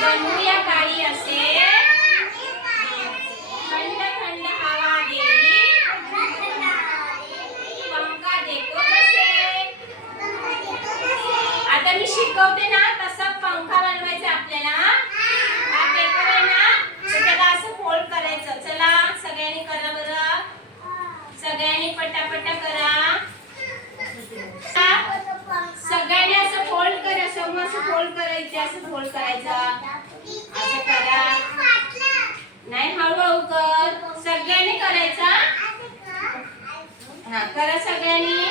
बनवूया काळी असे थंड थंड हवा देई पंखा देतो कसे। आता मी शिकवते ना तसा पंखा बनवायचा आपल्याला। हा पेपर आहे ना तर त्याला असं फोल्ड करायचं। चला सगळ्यांनी करा बरं, सगळ्यांनी पटापटा करा। सगळ्यांनी असं फोल्ड करा, समोर असं फोल्ड करायचं, असं फोल्ड करायचं, असं करा। नाही हळूहळू कर, सगळ्यांनी करायचा। हा करा सगळ्यांनी,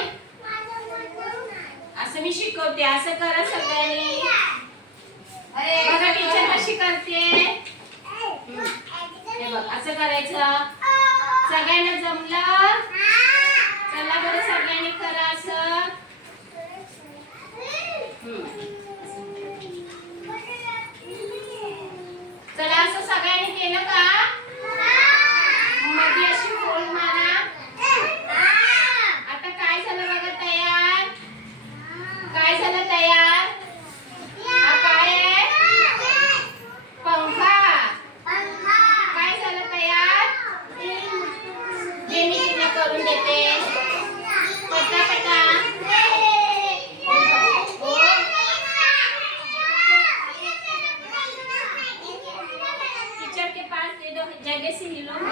असं मी शिकवते असं करा सगळ्यांनी। बघा टीचर कशी करते, हे बघ असं करायचं। सगळ्यांना जमलं? चला बरं सगळ्यांनी करा असं। चला असं सगळ्यांनी केलं का? मध्ये अशी फोल्ड मारा। आता काय झालं बघा तयार? काय झालं तयार? हा काय आहे? पंखा। काय झालं तयार? हे मी तुला करून देते पटापटा। टीचर के पास दे दो, जगह से हिलो।